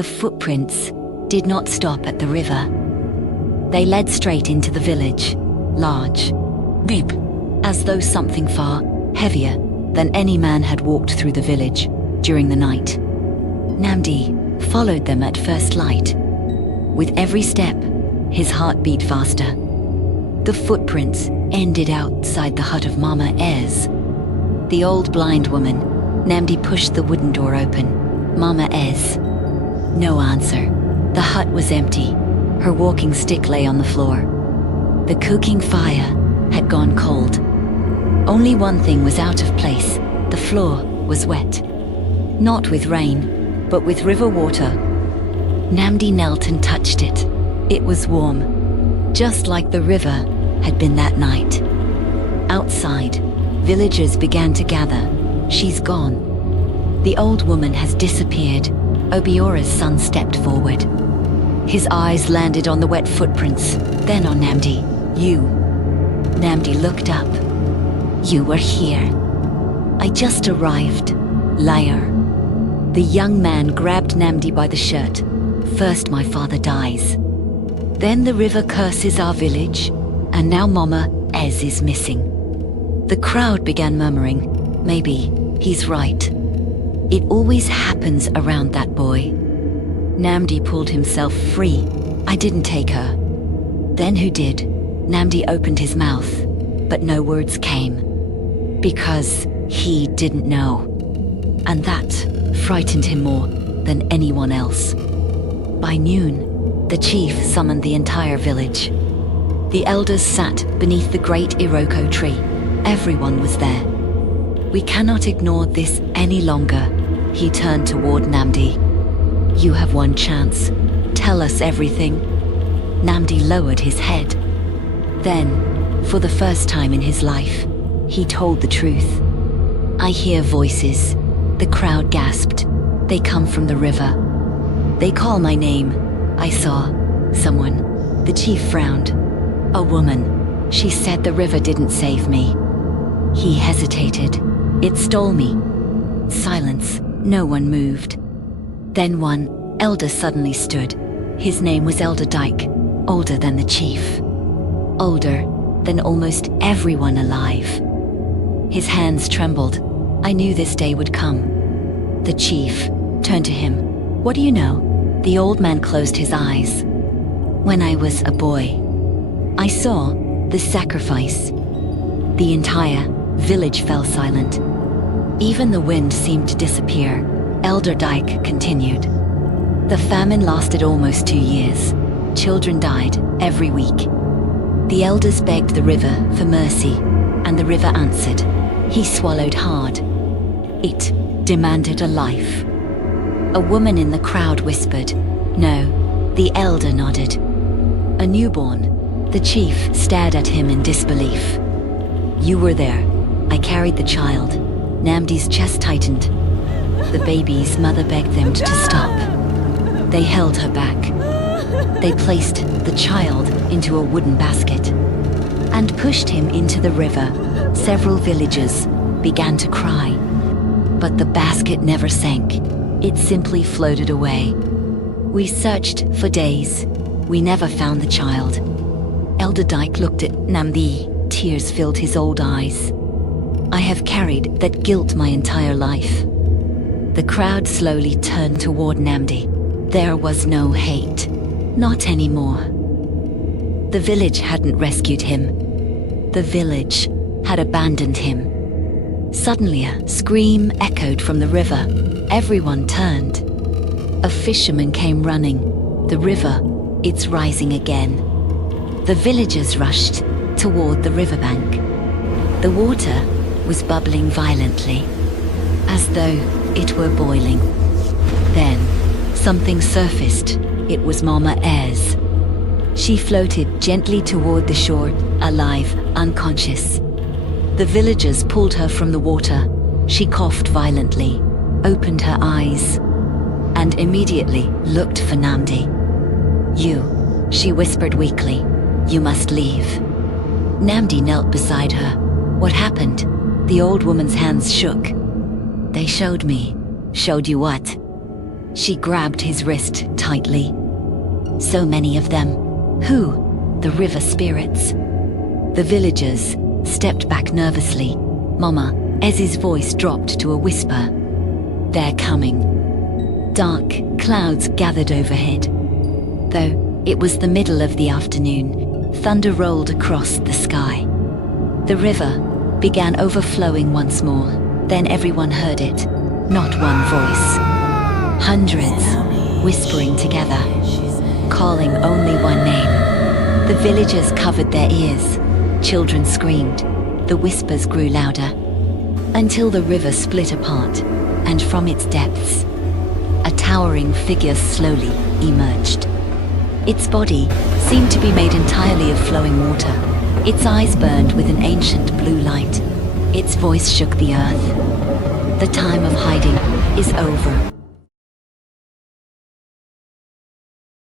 The footprints did not stop at the river. They led straight into the village, large, deep, as though something far heavier than any man had walked through the village during the night. Nnamdi followed them at first light. With every step, his heart beat faster. The footprints ended outside the hut of Mama Ez. The old blind woman. Nnamdi pushed the wooden door open. Mama Ez. No answer. The hut was empty. Her walking stick lay on the floor. The cooking fire had gone cold. Only one thing was out of place. The floor was wet. Not with rain, but with river water. Nnamdi knelt and touched it. It was warm, just like the river had been that night. Outside, villagers began to gather. She's gone. The old woman has disappeared. Obiora's son stepped forward. His eyes landed on the wet footprints, then on Nnamdi. You. Nnamdi looked up. You were here. I just arrived. Liar. The young man grabbed Nnamdi by the shirt. First my father dies. Then the river curses our village, and now Mama Ez is missing. The crowd began murmuring, maybe he's right. It always happens around that boy. Nnamdi pulled himself free. I didn't take her. Then who did? Nnamdi opened his mouth, but no words came. Because he didn't know. And that frightened him more than anyone else. By noon, the chief summoned the entire village. The elders sat beneath the great Iroko tree. Everyone was there. We cannot ignore this any longer. He turned toward Nnamdi. You have one chance. Tell us everything. Nnamdi lowered his head. Then, for the first time in his life, he told the truth. I hear voices. The crowd gasped. They come from the river. They call my name. I saw someone. The chief frowned. A woman. She said the river didn't save me. He hesitated. It stole me. Silence. No one moved. Then one elder suddenly stood. His name was Elder Dyke, older than the chief. Older than almost everyone alive. His hands trembled. I knew this day would come. The chief turned to him. What do you know? The old man closed his eyes. When I was a boy, I saw the sacrifice. The entire village fell silent. Even the wind seemed to disappear. Elder Dyke continued. The famine lasted almost 2 years. Children died every week. The elders begged the river for mercy, and the river answered. He swallowed hard. It demanded a life. A woman in the crowd whispered. No. The elder nodded. A newborn. The chief stared at him in disbelief. You were there. I carried the child. Nnamdi's chest tightened. The baby's mother begged them to stop. They held her back. They placed the child into a wooden basket and pushed him into the river. Several villagers began to cry. But the basket never sank. It simply floated away. We searched for days. We never found the child. Elder Dyke looked at Nnamdi. Tears filled his old eyes. I have carried that guilt my entire life. The crowd slowly turned toward Nnamdi. There was no hate. Not anymore. The village hadn't rescued him. The village had abandoned him. Suddenly a scream echoed from the river. Everyone turned. A fisherman came running. The river, it's rising again. The villagers rushed toward the riverbank. The water was bubbling violently, as though it were boiling. Then, something surfaced. It was Mama Ez. She floated gently toward the shore, alive, unconscious. The villagers pulled her from the water. She coughed violently, opened her eyes, and immediately looked for Nnamdi. You, she whispered weakly, you must leave. Nnamdi knelt beside her. What happened? The old woman's hands shook. They showed me. Showed you what? She grabbed his wrist tightly. So many of them. Who? The river spirits. The villagers stepped back nervously. Mama, Ez's voice dropped to a whisper. They're coming. Dark clouds gathered overhead. Though it was the middle of the afternoon, thunder rolled across the sky. The river began overflowing once more. Then everyone heard it. Not one voice. Hundreds whispering together, calling only one name. The villagers covered their ears. Children screamed. The whispers grew louder, until the river split apart, and from its depths, a towering figure slowly emerged. Its body seemed to be made entirely of flowing water. Its eyes burned with an ancient blue light. Its voice shook the earth. The time of hiding is over.